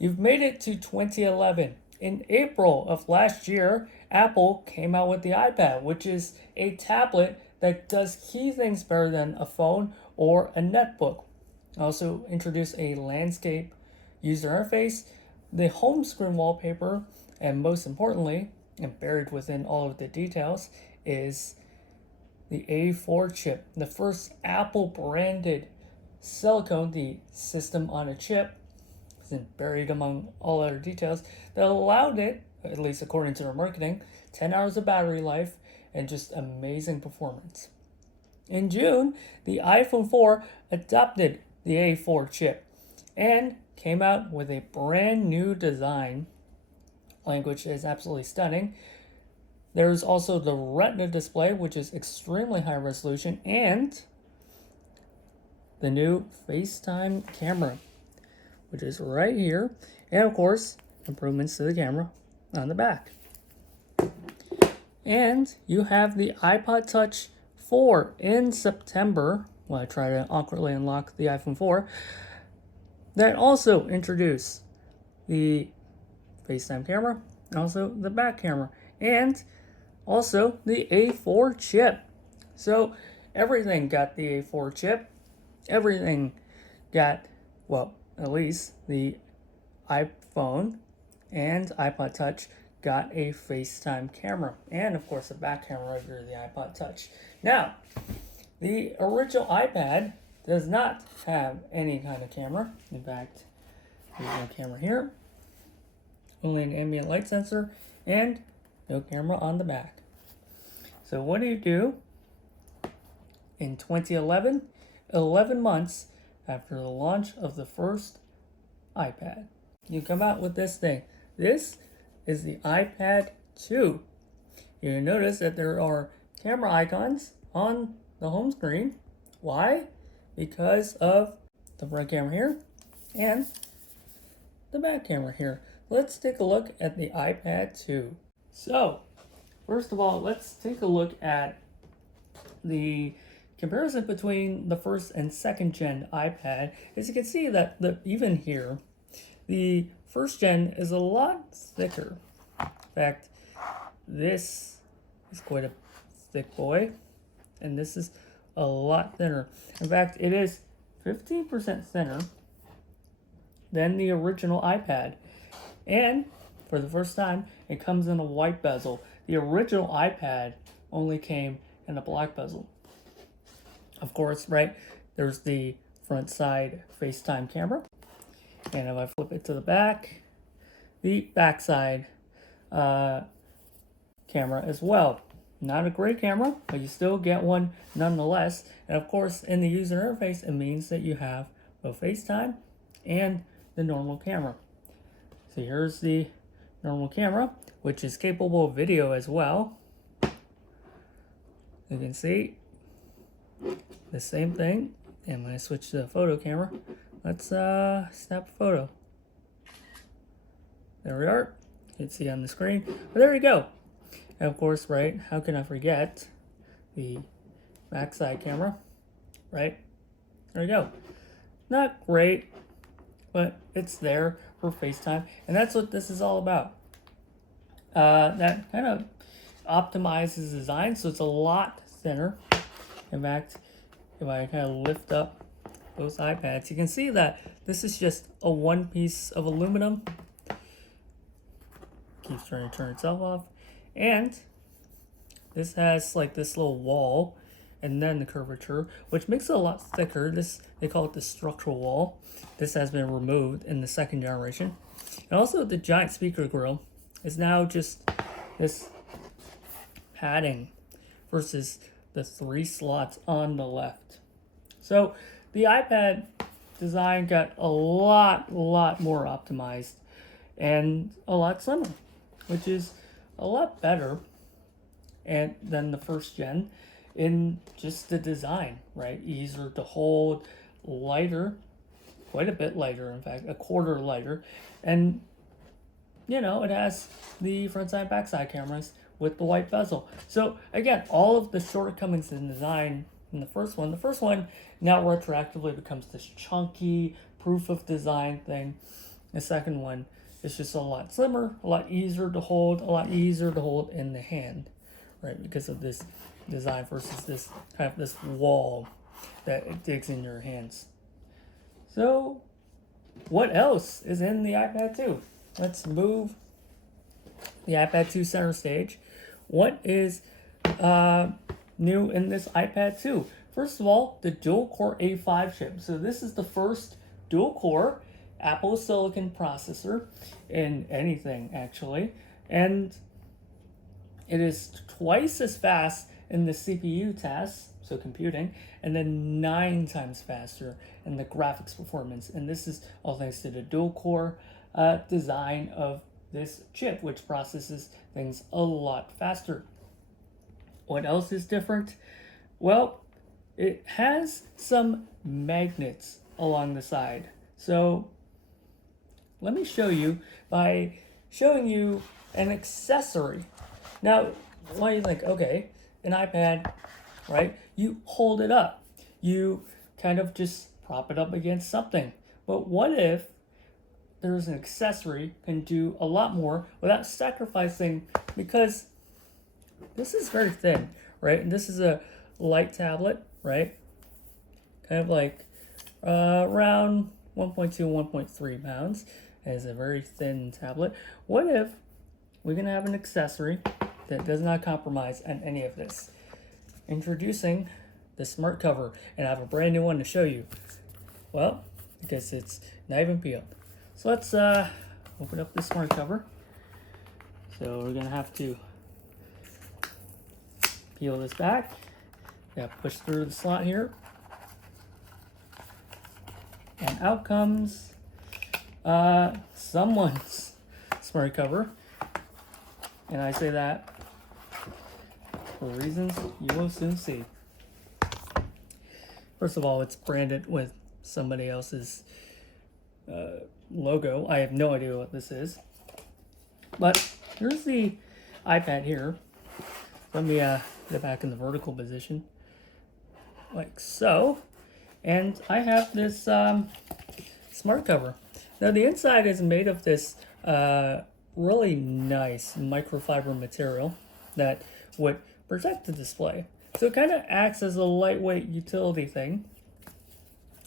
You've made it to 2011. In April of last year, Apple came out with the iPad, which is a tablet that does key things better than a phone or a netbook. Also introduced a landscape user interface, the home screen wallpaper, and most importantly, and buried within all of the details, is the A4 chip, the first Apple branded silicone, the system on a chip, and buried among all other details, that allowed it, at least according to their marketing, 10 hours of battery life and just amazing performance. In June, the iPhone 4 adopted the A4 chip and came out with a brand new design. Language is absolutely stunning. There's also the Retina display, which is extremely high resolution, and the new FaceTime camera, which is right here, and of course, improvements to the camera on the back. And you have the iPod Touch 4 in September, while I try to awkwardly unlock the iPhone 4, that also introduced the FaceTime camera, also the back camera, and also the A4 chip. So everything got the A4 chip. Everything got, well, at least the iPhone and iPod Touch got a FaceTime camera. And of course the back camera right here, the iPod Touch. Now, the original iPad does not have any kind of camera. In fact, there's no camera here. Only an ambient light sensor and no camera on the back. So what do you do in 2011, 11 months after the launch of the first iPad? You come out with this thing. This is the iPad 2. You notice that there are camera icons on the home screen. Why? Because of the front camera here and the back camera here. Let's take a look at the iPad 2. So, first of all, let's take a look at the comparison between the first and second gen iPad. As you can see that even here, the first gen is a lot thicker. In fact, this is quite a thick boy, and this is a lot thinner. In fact, it is 15% thinner than the original iPad. And for the first time, it comes in a white bezel. The original iPad only came in a black bezel. Of course, right, there's the front side FaceTime camera. And if I flip it to the back side camera as well. Not a great camera, but you still get one nonetheless. And of course, in the user interface, it means that you have both FaceTime and the normal camera. So here's the normal camera, which is capable of video as well. You can see the same thing. And when I switch to the photo camera, let's snap a photo. There we are. You can see on the screen. But there you go. And of course, right, how can I forget the backside camera, right? There you go. Not great, but it's there for FaceTime. And that's what this is all about. That kind of optimizes design, so it's a lot thinner. In fact, if I kind of lift up both iPads, you can see that this is just a one piece of aluminum. Keeps trying to turn itself off. And this has like this little wall and then the curvature, which makes it a lot thicker. This, they call it the structural wall. This has been removed in the second generation. And also the giant speaker grill is now just this padding versus the 3 slots on the left. So the iPad design got a lot more optimized and a lot slimmer, which is a lot better than the first gen in just the design, right? Easier to hold, lighter, quite a bit lighter, in fact, a quarter lighter. And, you know, it has the front side, back side cameras with the white bezel. So again, all of the shortcomings in design in the first one now retroactively becomes this chunky proof of design thing. The second one is just a lot slimmer, a lot easier to hold, in the hand, right? Because of this design versus this kind of this wall that it digs in your hands. So, what else is in the iPad 2? Let's move the iPad 2 center stage. What is new in this iPad 2? First of all, the dual-core A5 chip. So this is the first dual-core Apple Silicon processor in anything, actually. And it is twice as fast in the CPU tasks, so computing, and then 9 times faster in the graphics performance. And this is all thanks to the dual-core design of this chip, which processes things a lot faster. What else is different? Well, it has some magnets along the side. So let me show you by showing you an accessory. Now, why you think, okay, an iPad, right? You hold it up. You kind of just prop it up against something. But what if there's an accessory can do a lot more without sacrificing, because this is very thin, right? And this is a light tablet, right? Kind of like around 1.2, 1.3 pounds. It's a very thin tablet. What if we're going to have an accessory that does not compromise on any of this? Introducing the smart cover, and I have a brand new one to show you. Well, because it's not even peeled. So let's open up the smart cover. So we're going to have to peel this back. Yeah, push through the slot here. And out comes someone's smart cover. And I say that for reasons you will soon see. First of all, it's branded with somebody else's logo. I have no idea what this is. But here's the iPad here. Let me get it back in the vertical position. Like so. And I have this smart cover. Now the inside is made of this really nice microfiber material that would protect the display. So it kind of acts as a lightweight utility thing.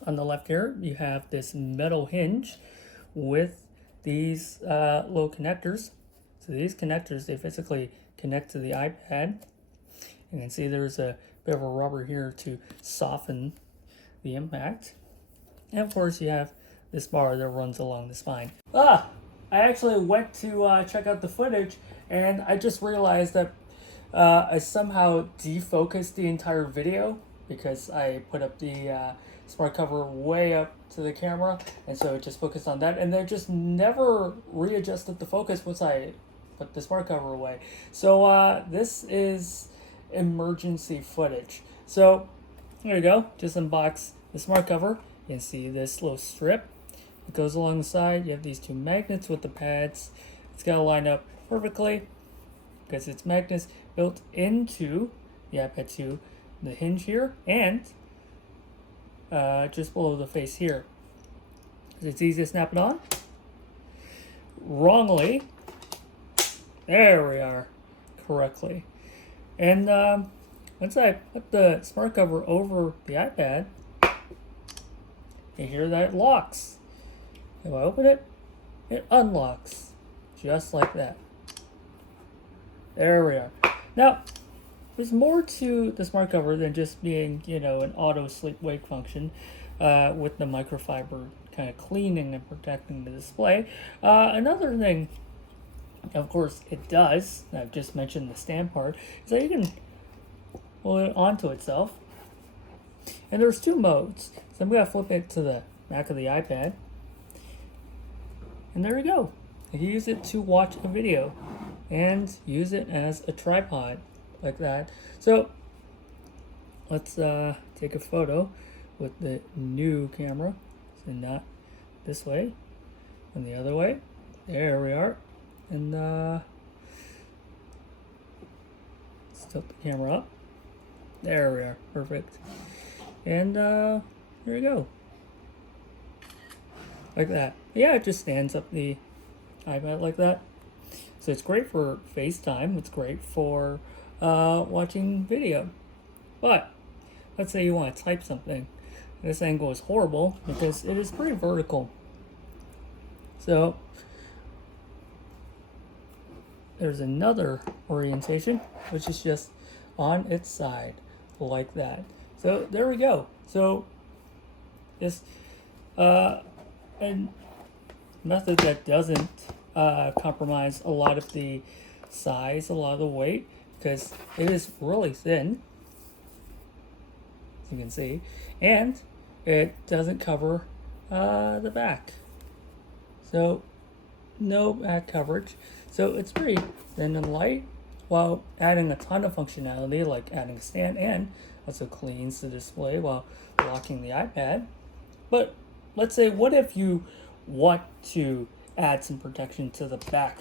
On the left here, you have this metal hinge with these little connectors. So these connectors, they physically connect to the iPad. You can see there's a bit of a rubber here to soften the impact. And of course you have this bar that runs along the spine. I actually went to check out the footage, and I just realized that I somehow defocused the entire video because I put up the smart cover way up to the camera, and so it just focused on that, and then just never readjusted the focus once I put the smart cover away. So this is emergency footage. So here you go, just unbox the smart cover. You can see this little strip. It goes along the side. You have these two magnets with the pads. It's got to line up perfectly because it's magnets built into the iPad 2, the hinge here, and just below the face here. It's easy to snap it on. Wrongly. There we are. Correctly. And once I put the smart cover over the iPad, you hear that it locks. If I open it, it unlocks. Just like that. There we are. Now, there's more to the smart cover than just being, an auto sleep wake function with the microfiber kind of cleaning and protecting the display. Another thing, of course, it does, I've just mentioned the stand part, is that you can pull it onto itself. And there's two modes. So I'm going to flip it to the back of the iPad. And there we go. You can use it to watch a video and use it as a tripod like that. So let's take a photo with the new camera. So not this way and the other way. There we are. And let's tilt the camera up. There we are. Perfect. And there you go. like that. Yeah, it just stands up the iPad like that. So it's great for FaceTime. It's great for watching video. But let's say you want to type something. This angle is horrible because it is pretty vertical. So there's another orientation, which is just on its side like that. So there we go. So just a method that doesn't compromise a lot of the size, a lot of the weight, because it is really thin, as you can see, and it doesn't cover the back. So no back coverage. So it's pretty thin and light while adding a ton of functionality, like adding a stand, and also cleans the display while locking the iPad. But let's say, what if you want to add some protection to the back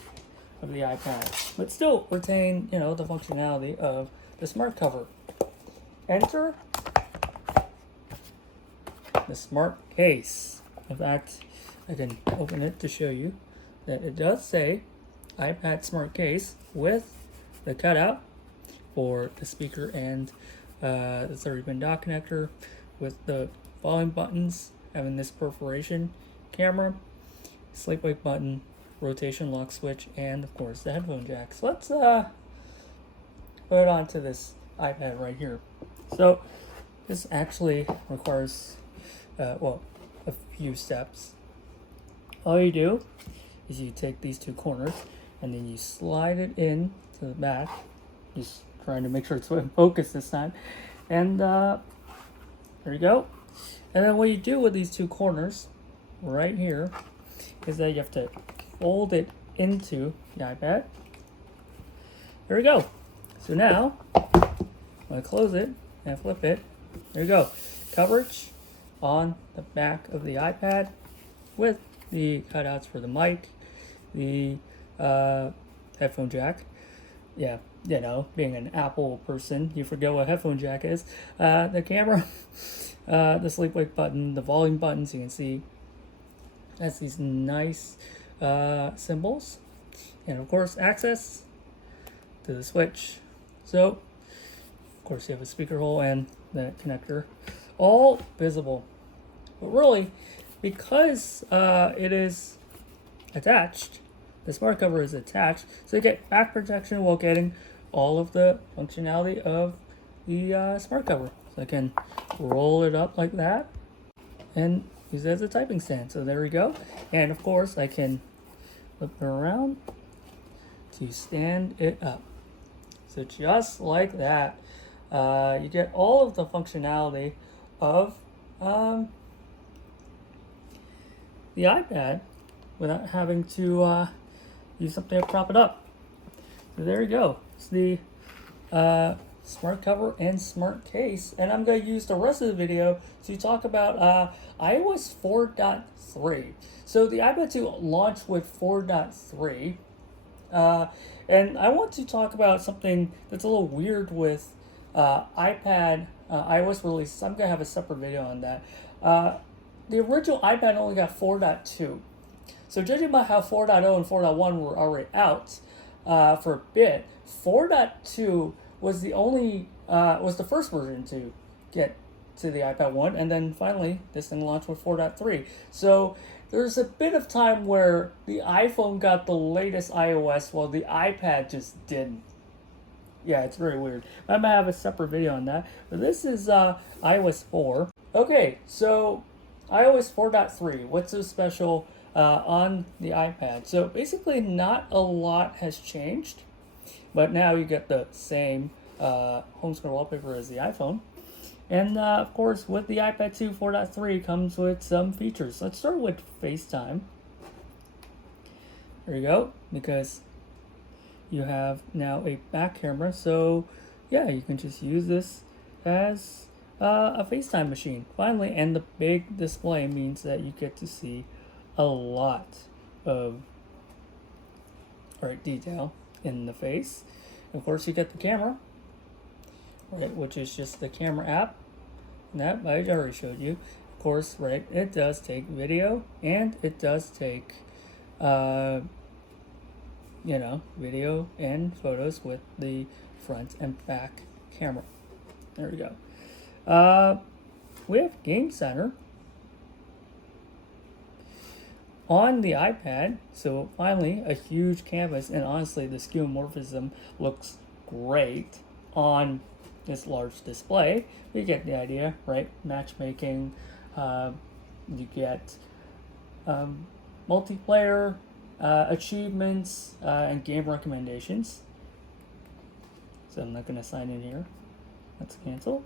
of the iPad, but still retain, the functionality of the smart cover? Enter the smart case. In fact, I can open it to show you that it does say iPad smart case with the cutout for the speaker and the 30-pin dock connector, with the volume buttons having this perforation, camera, sleep wake button, rotation lock switch, and of course the headphone jack. So let's put it onto this iPad right here. So this actually requires a few steps. All you do is you take these two corners and then you slide it in to the back. Just trying to make sure it's in focus this time. And there you go. And then what you do with these two corners right here is that you have to fold it into the iPad. There we go. So now, when I close it and flip it, there you go. Coverage on the back of the iPad with the cutouts for the mic, the headphone jack. Yeah, being an Apple person, you forget what headphone jack is. The camera, the sleep wake button, the volume buttons, you can see has these nice symbols. And of course, access to the switch. So, of course, you have a speaker hole and the connector, all visible. But really, because it is attached, the smart cover is attached, so you get back protection while getting all of the functionality of the smart cover. So I can roll it up like that and use it as a typing stand. So there we go. And of course, I can flip it around to stand it up. So just like that, you get all of the functionality of the iPad without having to use something to prop it up. So there you go. It's the smart cover and smart case. And I'm going to use the rest of the video to talk about iOS 4.3. So the iPad 2 launched with 4.3. And I want to talk about something that's a little weird with iPad iOS releases. I'm going to have a separate video on that. The original iPad only got 4.2. So judging by how 4.0 and 4.1 were already out for a bit, 4.2 was the first version to get to the iPad 1, and then finally this thing launched with 4.3. So there's a bit of time where the iPhone got the latest iOS while the iPad just didn't. Yeah, it's very weird. I'm going to have a separate video on that. But this is iOS 4. Okay, so iOS 4.3. What's so special on the iPad? So basically not a lot has changed. But now you get the same home screen wallpaper as the iPhone. And of course, with the iPad 2 4.3 comes with some features. Let's start with FaceTime. There you go, because you have now a back camera. So yeah, you can just use this as a FaceTime machine. Finally, and the big display means that you get to see a lot of detail in the face. Of course, you get the camera, right, which is just the camera app. And that I already showed you. Of course, right, it does take video and it does take, video and photos with the front and back camera. There we go. We have Game Center on the iPad, so finally a huge canvas, and honestly the skeuomorphism looks great on this large display. You get the idea, right? Matchmaking, you get multiplayer, achievements, and game recommendations. So I'm not going to sign in here. Let's cancel.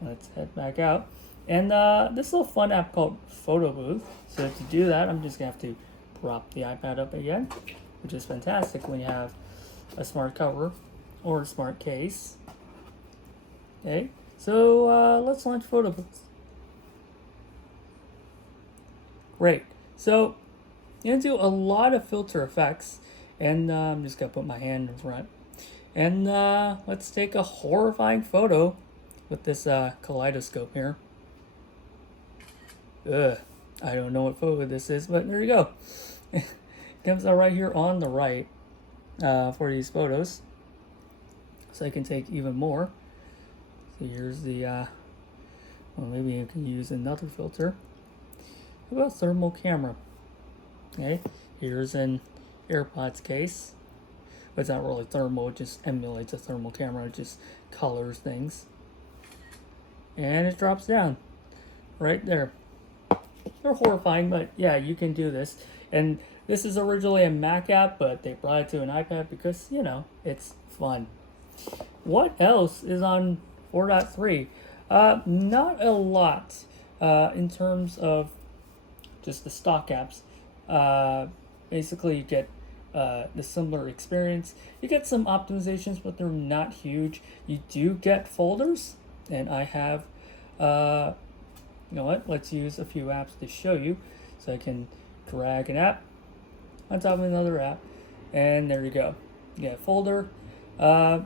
Let's head back out. And this little fun app called Photo Booth. So to do that, I'm just going to have to prop the iPad up again, which is fantastic when you have a smart cover or a smart case. Okay, so let's launch Photo Booth. Great. So you're going to do a lot of filter effects, and I'm just going to put my hand in front. And let's take a horrifying photo with this kaleidoscope here. Ugh, I don't know what photo this is, but there you go. It comes out right here on the right for these photos. So I can take even more. So here's the, well, maybe you can use another filter. How about thermal camera? Okay, here's an AirPods case. But it's not really thermal, it just emulates a thermal camera, it just colors things. And it drops down right there. They're horrifying, but yeah, you can do this. And this is originally a Mac app, but they brought it to an iPad because, it's fun. What else is on 4.3? Not a lot in terms of just the stock apps. Basically, you get the similar experience. You get some optimizations, but they're not huge. You do get folders, and I have, you know what, let's use a few apps to show you. So I can drag an app on top of another app, and there you go. You get a folder,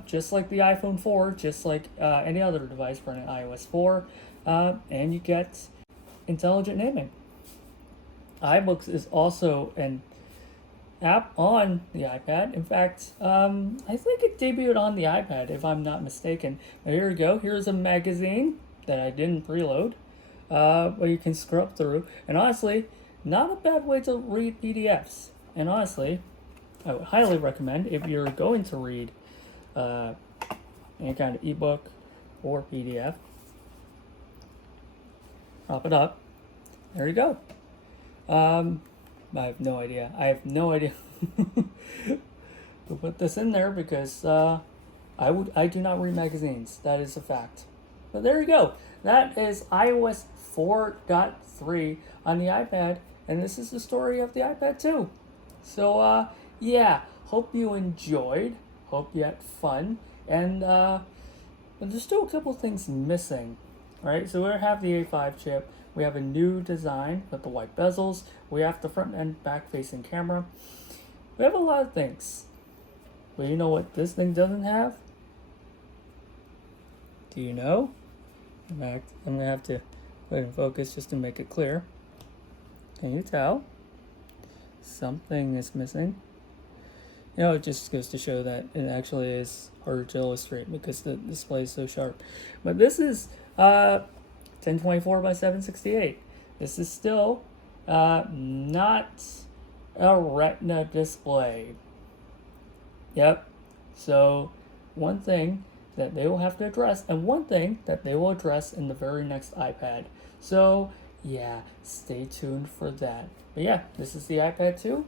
just like the iPhone 4, just like any other device running iOS 4, and you get intelligent naming. iBooks is also an app on the iPad. In fact, I think it debuted on the iPad, if I'm not mistaken. Now, here we go. Here's a magazine that I didn't preload, where you can scrub through. And honestly, not a bad way to read PDFs. And honestly, I would highly recommend, if you're going to read any kind of ebook or PDF, prop it up. There you go. I have no idea. To put this in there because I do not read magazines. That is a fact. But there you go. That is iOS 4.3 on the iPad, and this is the story of the iPad 2. So yeah, hope you enjoyed. Hope you had fun. And but there's still a couple things missing. All right, so we have the A5 chip. We have a new design with the white bezels. We have the front and back facing camera. We have a lot of things. But you know what this thing doesn't have? Do you know? In fact, I'm going to have to put it in focus just to make it clear. Can you tell? Something is missing. It just goes to show that it actually is harder to illustrate because the display is so sharp. But this is 1024 by 768. This is still not a Retina display. Yep. So one thing that they will have to address, and one thing that they will address in the very next iPad. So yeah, stay tuned for that. But yeah, this is the iPad 2.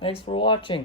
Thanks for watching.